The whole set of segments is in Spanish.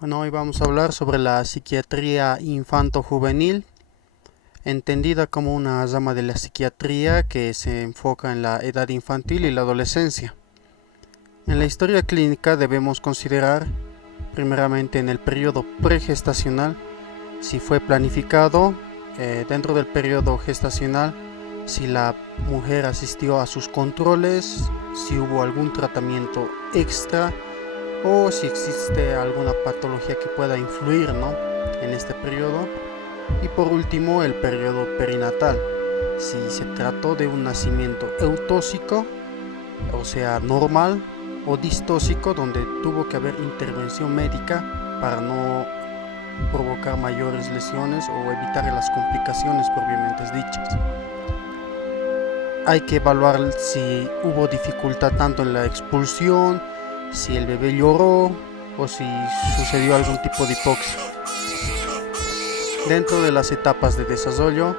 Bueno, hoy vamos a hablar sobre la psiquiatría infanto-juvenil, entendida como una rama de la psiquiatría que se enfoca en la edad infantil y la adolescencia. En la historia clínica debemos considerar, primeramente en el periodo pregestacional, si fue planificado, dentro del periodo gestacional, si la mujer asistió a sus controles, si hubo algún tratamiento extra o si existe alguna patología que pueda influir, ¿no?, en este periodo. Y por último, el periodo perinatal, si se trató de un nacimiento eutóxico, o sea, normal, o distóxico, donde tuvo que haber intervención médica para no provocar mayores lesiones o evitar las complicaciones propiamente dichas. Hay que evaluar si hubo dificultad tanto en la expulsión, si el bebé lloró o si sucedió algún tipo de hipoxia. Dentro de las etapas de desarrollo,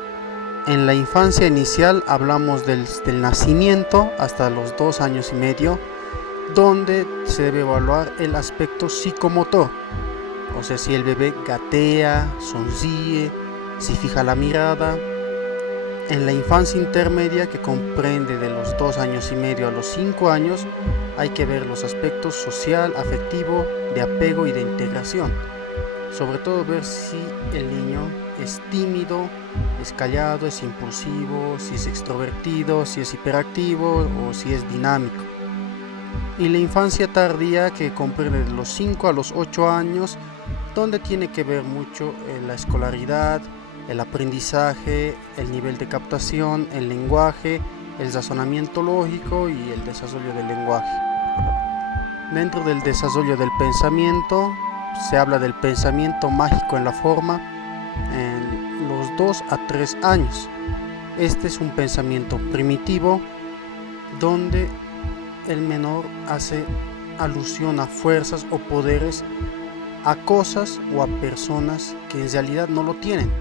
en la infancia inicial hablamos del nacimiento hasta los 2 años y medio, donde se debe evaluar el aspecto psicomotor, o sea, si el bebé gatea, sonríe, si fija la mirada. En la infancia intermedia, que comprende de los 2 años y medio a los 5 años, hay que ver los aspectos social, afectivo, de apego y de integración. Sobre todo ver si el niño es tímido, es callado, es impulsivo, si es extrovertido, si es hiperactivo o si es dinámico. Y la infancia tardía, que comprende de los 5 a los 8 años, donde tiene que ver mucho la escolaridad, el aprendizaje, el nivel de captación, el lenguaje, el razonamiento lógico y el desarrollo del lenguaje. Dentro del desarrollo del pensamiento, se habla del pensamiento mágico en la forma en los 2 a 3 años. Este es un pensamiento primitivo donde el menor hace alusión a fuerzas o poderes, a cosas o a personas que en realidad no lo tienen.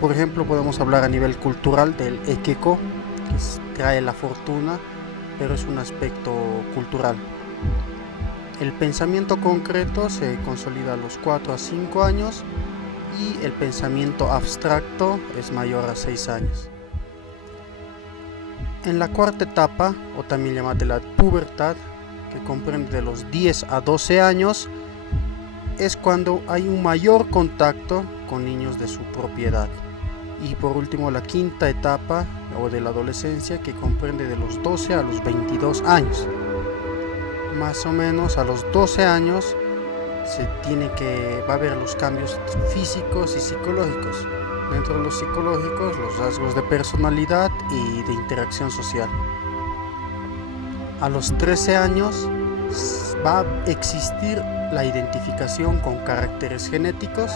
Por ejemplo, podemos hablar a nivel cultural del ekeko, que trae la fortuna, pero es un aspecto cultural. El pensamiento concreto se consolida a los 4 a 5 años y el pensamiento abstracto es mayor a 6 años. En la cuarta etapa, o también llamada la pubertad, que comprende de los 10 a 12 años, es cuando hay un mayor contacto con niños de su propia edad. Y por último, la quinta etapa, o de la adolescencia, que comprende de los 12 a los 22 años. Más o menos a los 12 años va a haber los cambios físicos y psicológicos. Dentro de los psicológicos, los rasgos de personalidad y de interacción social. A los 13 años va a existir la identificación con caracteres genéticos,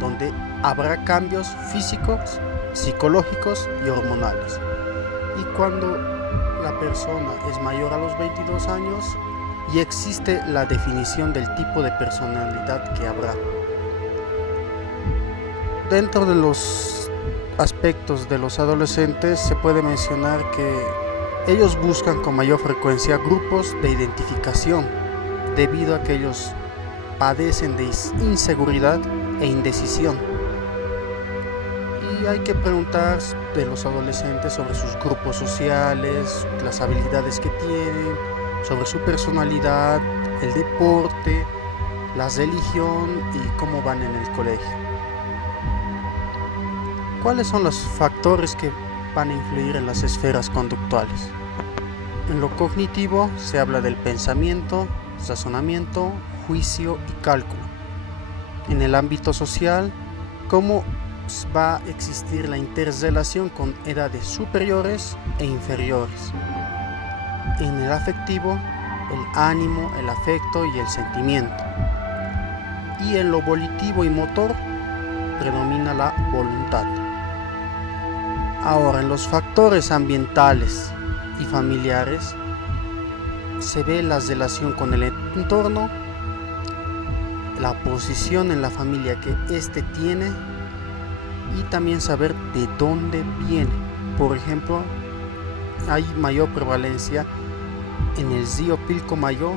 donde habrá cambios físicos, psicológicos y hormonales. Y cuando la persona es mayor a los 22 años, ya existe la definición del tipo de personalidad que habrá. Dentro de los aspectos de los adolescentes se puede mencionar que ellos buscan con mayor frecuencia grupos de identificación, debido a que ellos padecen de inseguridad e indecisión. Y hay que preguntar de los adolescentes sobre sus grupos sociales, las habilidades que tienen, sobre su personalidad, el deporte, la religión y cómo van en el colegio. ¿Cuáles son los factores que van a influir en las esferas conductuales? En lo cognitivo se habla del pensamiento, razonamiento, juicio y cálculo. En el ámbito social, cómo va a existir la interrelación con edades superiores e inferiores. En el afectivo, el ánimo, el afecto y el sentimiento. Y en lo volitivo y motor, predomina la voluntad. Ahora, en los factores ambientales y familiares, se ve la relación con el entorno, la posición en la familia que éste tiene y también saber de dónde viene. Por ejemplo, hay mayor prevalencia en el río Pilcomayo,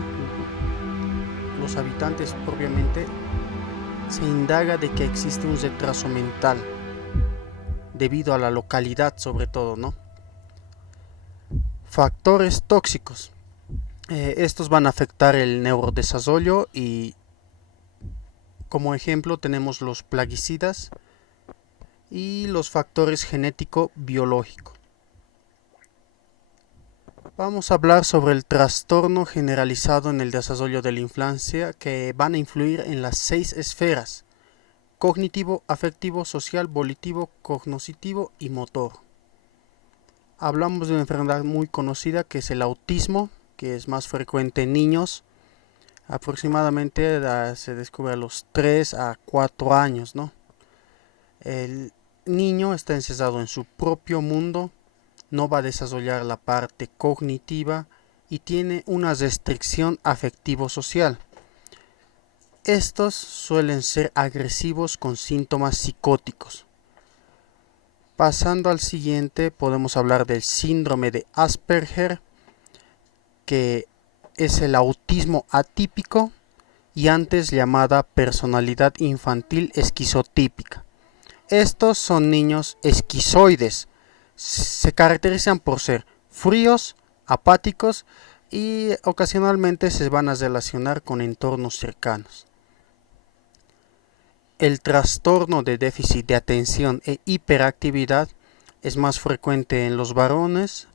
los habitantes propiamente, se indaga de que existe un retraso mental debido a la localidad sobre todo, ¿no? Factores tóxicos. Estos van a afectar el neurodesarrollo y como ejemplo tenemos los plaguicidas y los factores genético-biológicos. Vamos a hablar sobre el trastorno generalizado en el desarrollo de la infancia que van a influir en las 6 esferas: cognitivo, afectivo, social, volitivo, cognoscitivo y motor. Hablamos de una enfermedad muy conocida que es el autismo, que es más frecuente en niños. Aproximadamente se descubre a los 3 a 4 años, ¿no? El niño está encerrado en su propio mundo, no va a desarrollar la parte cognitiva y tiene una restricción afectivo-social. Estos suelen ser agresivos con síntomas psicóticos. Pasando al siguiente, podemos hablar del síndrome de Asperger, que es el autismo atípico y antes llamada personalidad infantil esquizotípica. Estos son niños esquizoides. Se caracterizan por ser fríos, apáticos y ocasionalmente se van a relacionar con entornos cercanos. El trastorno de déficit de atención e hiperactividad es más frecuente en los varones.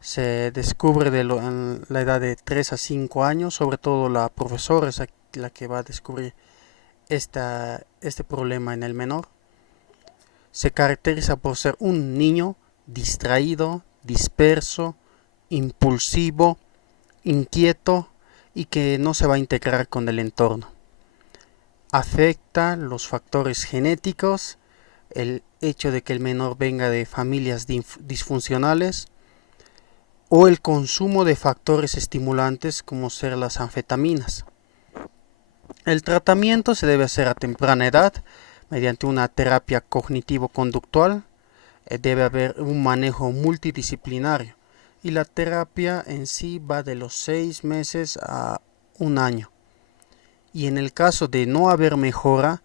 Se descubre en la edad de 3 a 5 años, sobre todo la profesora es la que va a descubrir este problema en el menor. Se caracteriza por ser un niño distraído, disperso, impulsivo, inquieto y que no se va a integrar con el entorno. Afecta los factores genéticos, el hecho de que el menor venga de familias disfuncionales o el consumo de factores estimulantes como ser las anfetaminas. El tratamiento se debe hacer a temprana edad mediante una terapia cognitivo-conductual. Debe haber un manejo multidisciplinario y la terapia en sí va de los 6 meses a un año. Y en el caso de no haber mejora,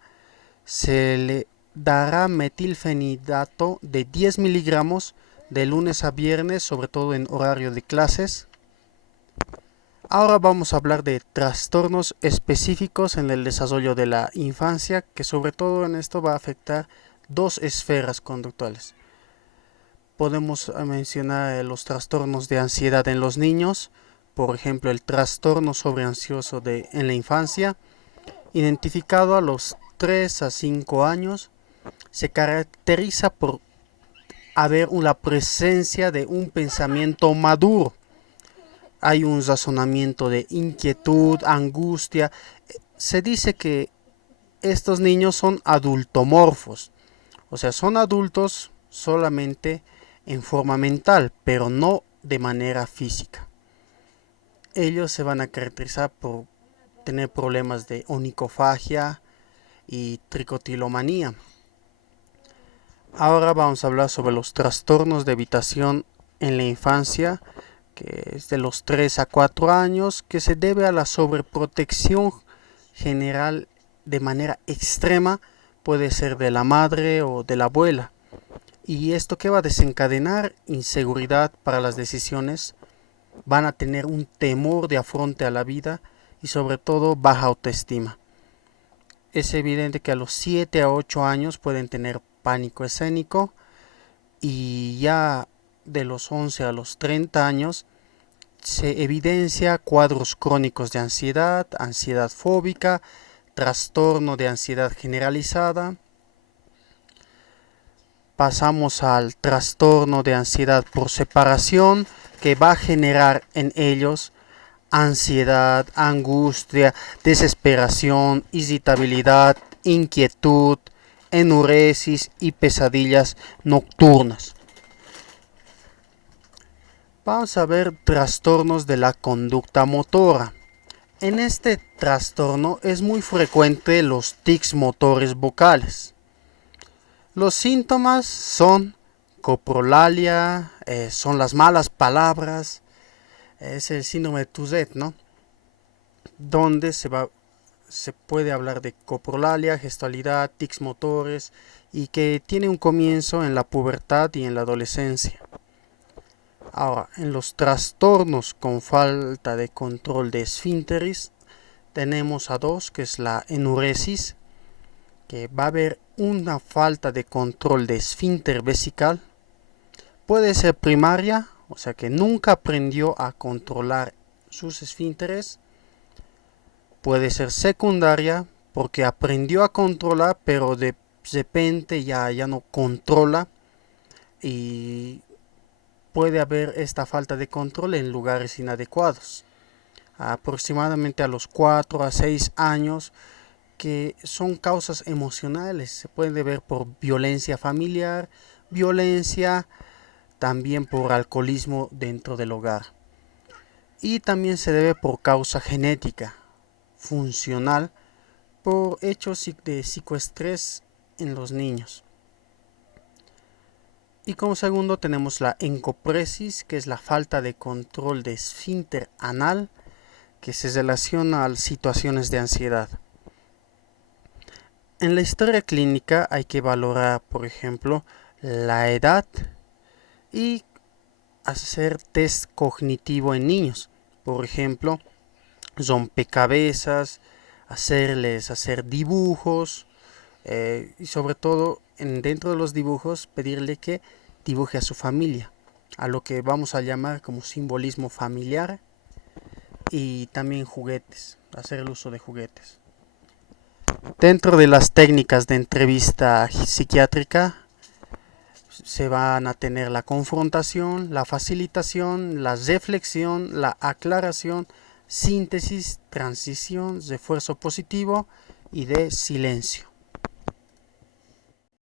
se le dará metilfenidato de 10 miligramos de lunes a viernes, sobre todo en horario de clases. Ahora vamos a hablar de trastornos específicos en el desarrollo de la infancia, que sobre todo en esto va a afectar 2 esferas conductuales. Podemos mencionar los trastornos de ansiedad en los niños, por ejemplo el trastorno sobreansioso en la infancia, identificado a los 3 a 5 años, se caracteriza por haber la presencia de un pensamiento maduro. Hay un razonamiento de inquietud, angustia. Se dice que estos niños son adultomorfos, o sea, son adultos solamente en forma mental, pero no de manera física. Ellos se van a caracterizar por tener problemas de onicofagia y tricotilomanía. Ahora vamos a hablar sobre los trastornos de evitación en la infancia, que es de los 3 a 4 años, que se debe a la sobreprotección general de manera extrema, puede ser de la madre o de la abuela. Y esto que va a desencadenar inseguridad para las decisiones, van a tener un temor de afronte a la vida y sobre todo baja autoestima. Es evidente que a los 7 a 8 años pueden tener pánico escénico y ya de los 11 a los 30 años se evidencia cuadros crónicos de ansiedad, ansiedad fóbica, trastorno de ansiedad generalizada. Pasamos al trastorno de ansiedad por separación, que va a generar en ellos ansiedad, angustia, desesperación, irritabilidad, inquietud, enuresis y pesadillas nocturnas. Vamos a ver trastornos de la conducta motora. En este trastorno es muy frecuente los tics motores vocales. Los síntomas son coprolalia, son las malas palabras, es el síndrome de Tourette, ¿no? Donde se va se puede hablar de coprolalia, gestualidad, tics motores y que tiene un comienzo en la pubertad y en la adolescencia. Ahora, en los trastornos con falta de control de esfínteres tenemos a dos, que es la enuresis, que va a haber una falta de control de esfínter vesical. Puede ser primaria, o sea que nunca aprendió a controlar sus esfínteres. Puede ser secundaria, porque aprendió a controlar, pero de repente ya no controla, y puede haber esta falta de control en lugares inadecuados. Aproximadamente a los 4 a 6 años, que son causas emocionales, se puede ver por violencia familiar, violencia, también por alcoholismo dentro del hogar. Y también se debe por causa genética, funcional, por hechos de psicoestrés en los niños. Y como segundo tenemos la encopresis, que es la falta de control de esfínter anal, que se relaciona a situaciones de ansiedad. En la historia clínica hay que valorar, por ejemplo, la edad y hacer test cognitivo en niños. Por ejemplo, rompecabezas, hacerles hacer dibujos, y sobre todo dentro de los dibujos pedirle que dibuje a su familia, a lo que vamos a llamar como simbolismo familiar, y también juguetes, hacer el uso de juguetes. Dentro de las técnicas de entrevista psiquiátrica se van a tener la confrontación, la facilitación, la reflexión, la aclaración, síntesis, transición, refuerzo positivo y de silencio.